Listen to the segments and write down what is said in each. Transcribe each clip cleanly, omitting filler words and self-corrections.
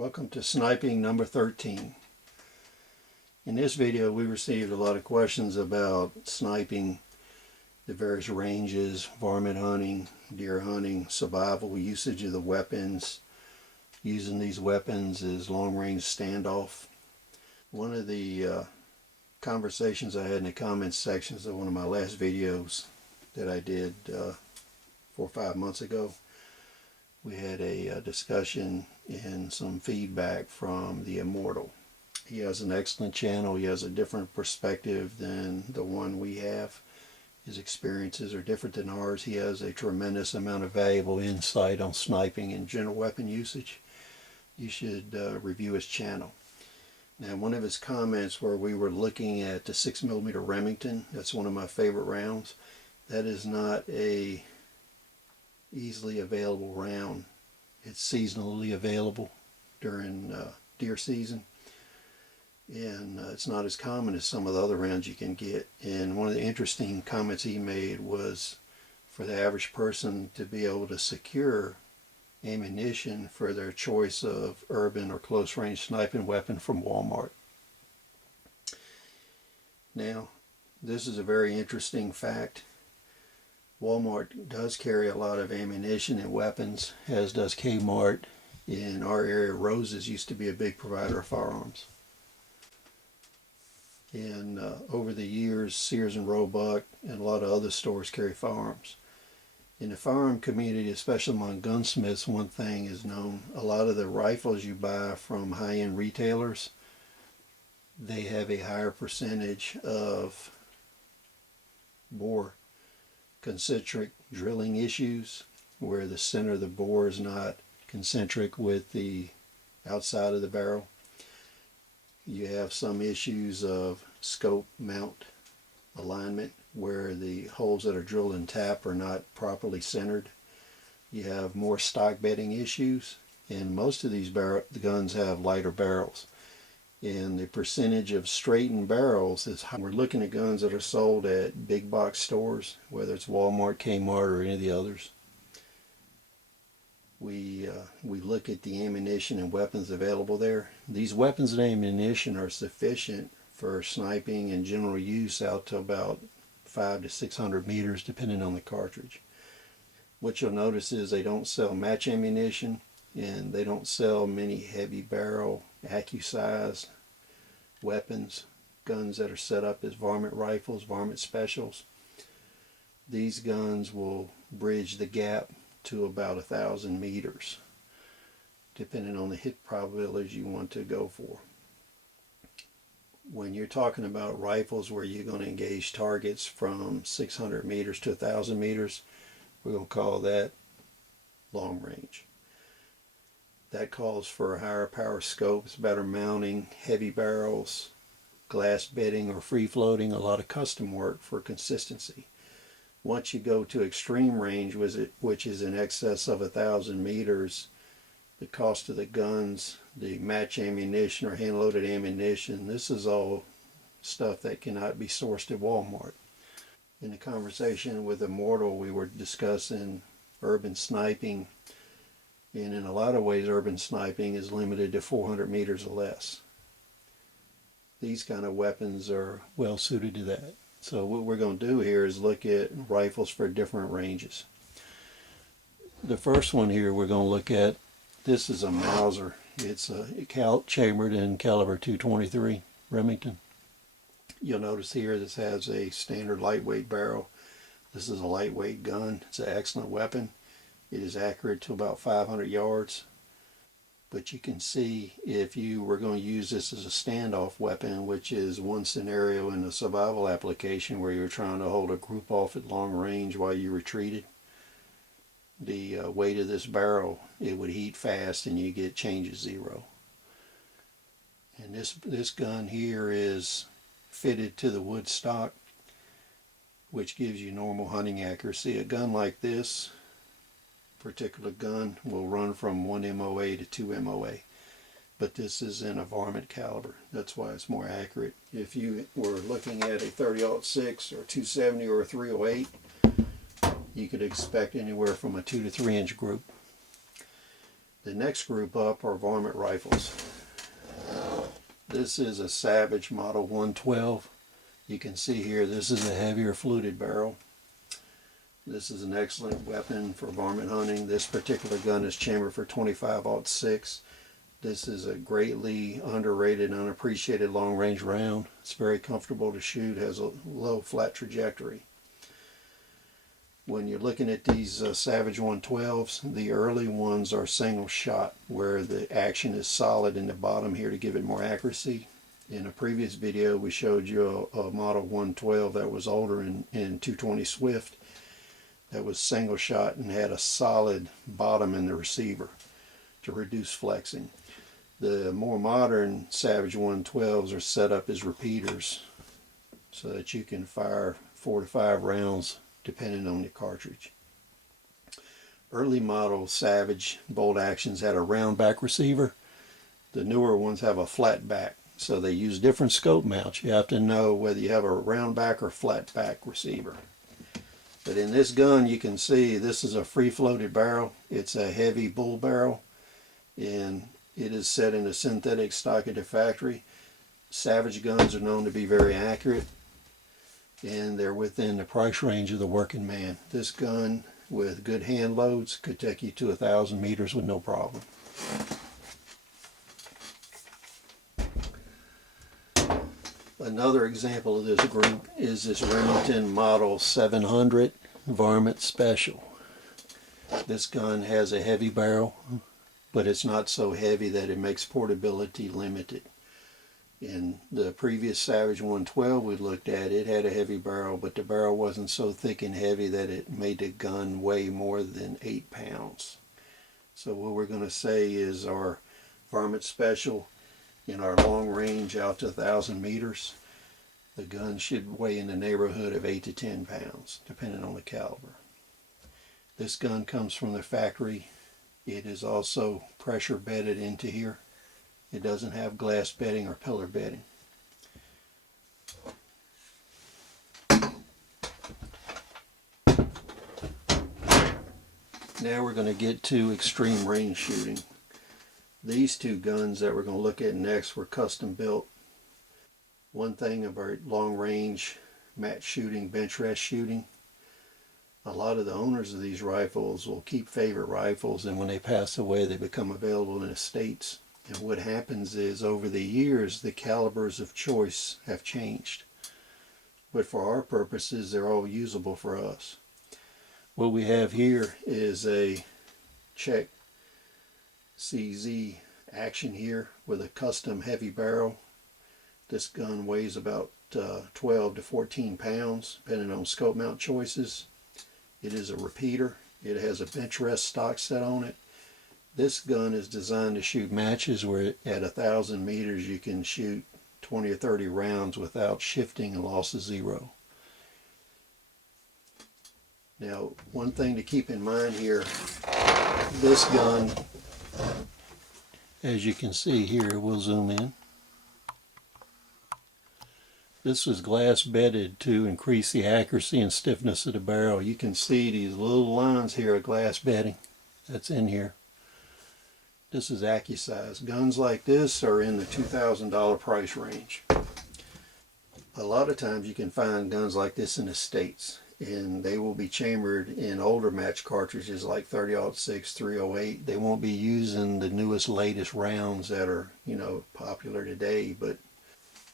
Welcome to sniping number 13. In this video we received a lot of questions about sniping, the various ranges, varmint hunting, deer hunting, survival, usage of the weapons, using these weapons as long-range standoff. One of the conversations I had in the comments sections of one of my last videos that I did 4 or 5 months ago, we had a discussion and some feedback from the Immortal. He has an excellent channel. He has a different perspective than the one we have. His experiences are different than ours. He has a tremendous amount of valuable insight on sniping and general weapon usage. You should review his channel. Now, one of his comments where we were looking at the 6mm Remington, that's one of my favorite rounds. That is not a easily available round. It's seasonally available during deer season, and it's not as common as some of the other rounds you can get. And one of the interesting comments he made was for the average person to be able to secure ammunition for their choice of urban or close range sniping weapon from Walmart. Now, this is a very interesting fact. Walmart does carry a lot of ammunition and weapons, as does Kmart. In our area, Rose's used to be a big provider of firearms. And over the years, Sears and Roebuck and a lot of other stores carry firearms. In the firearm community, especially among gunsmiths, one thing is known. A lot of the rifles you buy from high-end retailers, they have a higher percentage of bore concentric drilling issues, where the center of the bore is not concentric with the outside of the barrel. You have some issues of scope mount alignment, where the holes that are drilled and tapped are not properly centered. You have more stock bedding issues, and most of these guns have lighter barrels. And the percentage of straightened barrels is high. We're looking at guns that are sold at big box stores, whether it's Walmart, Kmart, or any of the others. We look at the ammunition and weapons available there. These weapons and ammunition are sufficient for sniping and general use out to about 500 to 600 meters, depending on the cartridge. What you'll notice is they don't sell match ammunition, and they don't sell many heavy barrel, accu-sized weapons, guns that are set up as varmint rifles, Varmit Specials. These guns will bridge the gap to about 1,000 meters, depending on the hit probabilities you want to go for. When you're talking about rifles where you're going to engage targets from 600 meters to 1,000 meters, we're going to call that long range. That calls for higher power scopes, better mounting, heavy barrels, glass bedding or free floating, a lot of custom work for consistency. Once you go to extreme range, which is in excess of 1,000 meters, the cost of the guns, the match ammunition or hand-loaded ammunition, this is all stuff that cannot be sourced at Walmart. In the conversation with Immortal, we were discussing urban sniping. And in a lot of ways, urban sniping is limited to 400 meters or less. These kind of weapons are well suited to that. So what we're going to do here is look at rifles for different ranges. The first one here we're going to look at, this is a Mauser. It's chambered in caliber .223 Remington. You'll notice here this has a standard lightweight barrel. This is a lightweight gun. It's an excellent weapon. It is accurate to about 500 yards, but you can see if you were going to use this as a standoff weapon, which is one scenario in a survival application where you're trying to hold a group off at long range while you retreated, the weight of this barrel, it would heat fast and you get change of zero. And this gun here is fitted to the wood stock, which gives you normal hunting accuracy. A gun like this particular gun will run from 1 MOA to 2 MOA, but this is in a varmint caliber. That's why it's more accurate. If you were looking at a 30-06 or 270 or a 308, you could expect anywhere from a 2 to 3 inch group. The next group up are varmint rifles. This is a Savage Model 112. You can see here this is a heavier fluted barrel. This is an excellent weapon for varmint hunting. This particular gun is chambered for 25-06. This is a greatly underrated, unappreciated long-range round. It's very comfortable to shoot, has a low flat trajectory. When you're looking at these Savage 112s, the early ones are single shot, where the action is solid in the bottom here to give it more accuracy. In a previous video, we showed you a Model 112 that was older in 220 Swift that was single shot and had a solid bottom in the receiver to reduce flexing. The more modern Savage 112s are set up as repeaters so that you can fire 4 to 5 rounds depending on the cartridge. Early model Savage bolt actions had a round back receiver. The newer ones have a flat back, so they use different scope mounts. You have to know whether you have a round back or flat back receiver. But in this gun, you can see this is a free floated barrel. It's a heavy bull barrel, and it is set in a synthetic stock at the factory. Savage guns are known to be very accurate, and they're within the price range of the working man. This gun, with good hand loads, could take you to 1,000 meters with no problem. Another example of this group is this Remington Model 700 Varmit Special. This gun has a heavy barrel, but it's not so heavy that it makes portability limited. In the previous Savage 112 we looked at, it had a heavy barrel, but the barrel wasn't so thick and heavy that it made the gun weigh more than 8 pounds. So what we're going to say is our Varmit Special, in our long range out to 1,000 meters, the gun should weigh in the neighborhood of 8 to 10 pounds, depending on the caliber. This gun comes from the factory. It is also pressure bedded into here. It doesn't have glass bedding or pillar bedding. Now we're going to get to extreme range shooting. These two guns that we're going to look at next were custom built. One thing about long range match shooting, bench rest shooting, a lot of the owners of these rifles will keep favorite rifles, and when they pass away they become available in estates. And what happens is, over the years, the calibers of choice have changed. But for our purposes, they're all usable for us. What we have here is a Czech CZ action here with a custom heavy barrel. This gun weighs about 12 to 14 pounds, depending on scope mount choices. It is a repeater. It has a bench rest stock set on it. This gun is designed to shoot matches where at 1,000 meters you can shoot 20 or 30 rounds without shifting and loss of zero. Now, one thing to keep in mind here, this gun, as you can see here, we'll zoom in. This is glass bedded to increase the accuracy and stiffness of the barrel. You can see these little lines here of glass bedding that's in here. This is AccuSize. Guns like this are in the $2,000 price range. A lot of times you can find guns like this in the States, and they will be chambered in older match cartridges like 30-06, 308. They won't be using the newest, latest rounds that are, popular today, but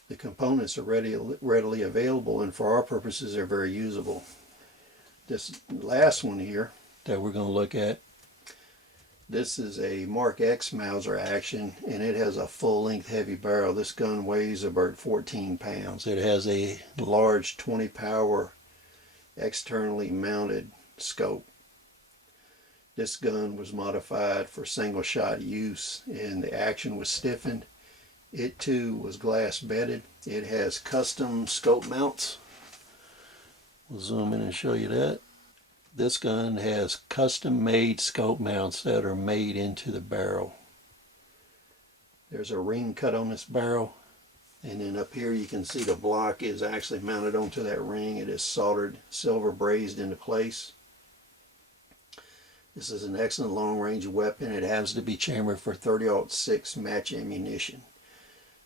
the components are readily available, and for our purposes they're very usable. This last one here that we're going to look at, this is a Mark X Mauser action, and it has a full-length heavy barrel. This gun weighs about 14 pounds. It has a large 20-power externally mounted scope. This gun was modified for single-shot use, and the action was stiffened. It too was glass bedded. It has custom scope mounts. We'll zoom in and show you that. This gun has custom made scope mounts that are made into the barrel. There's a ring cut on this barrel, and then up here you can see the block is actually mounted onto that ring. It is soldered, silver brazed into place. This is an excellent long-range weapon. It happens to be chambered for 30-06 match ammunition.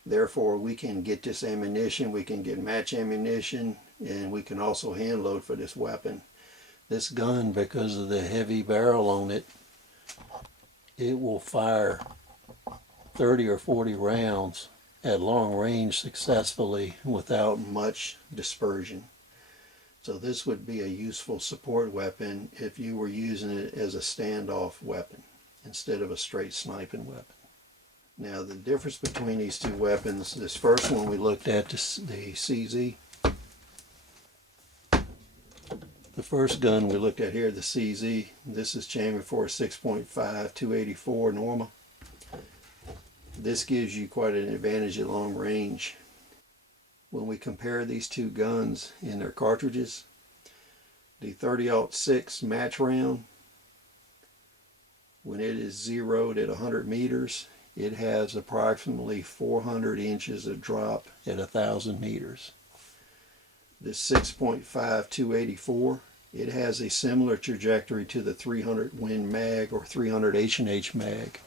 Therefore, we can get this ammunition, we can get match ammunition, and we can also hand load for this weapon. This gun, because of the heavy barrel on it, it will fire 30 or 40 rounds at long range successfully without much dispersion. So this would be a useful support weapon if you were using it as a standoff weapon instead of a straight sniping weapon. Now the difference between these two weapons, this first one we looked at, the CZ. The first gun we looked at here, the CZ, this is chambered for a 6.5 284 Norma. This gives you quite an advantage at long range. When we compare these two guns in their cartridges, the 30-06 match round, when it is zeroed at 100 meters, it has approximately 400 inches of drop at 1,000 meters. This 6.5 284, it has a similar trajectory to the 300 Win mag or 300 H&H mag.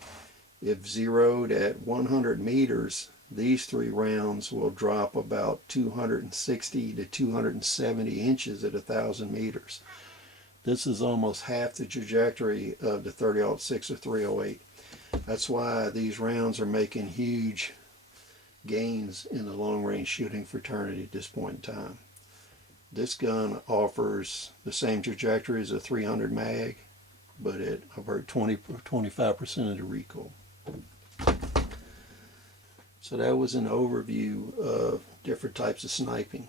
If zeroed at 100 meters, these three rounds will drop about 260 to 270 inches at 1,000 meters. This is almost half the trajectory of the 30-06 or 308. That's why these rounds are making huge gains in the long-range shooting fraternity at this point in time. This gun offers the same trajectory as a 300 mag, but at about 25% of the recoil. So that was an overview of different types of sniping.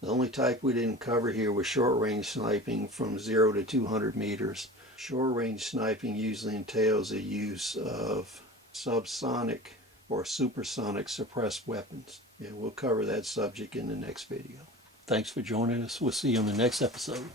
The only type we didn't cover here was short range sniping from 0 to 200 meters. Short range sniping usually entails the use of subsonic or supersonic suppressed weapons. And we'll cover that subject in the next video. Thanks for joining us. We'll see you on the next episode.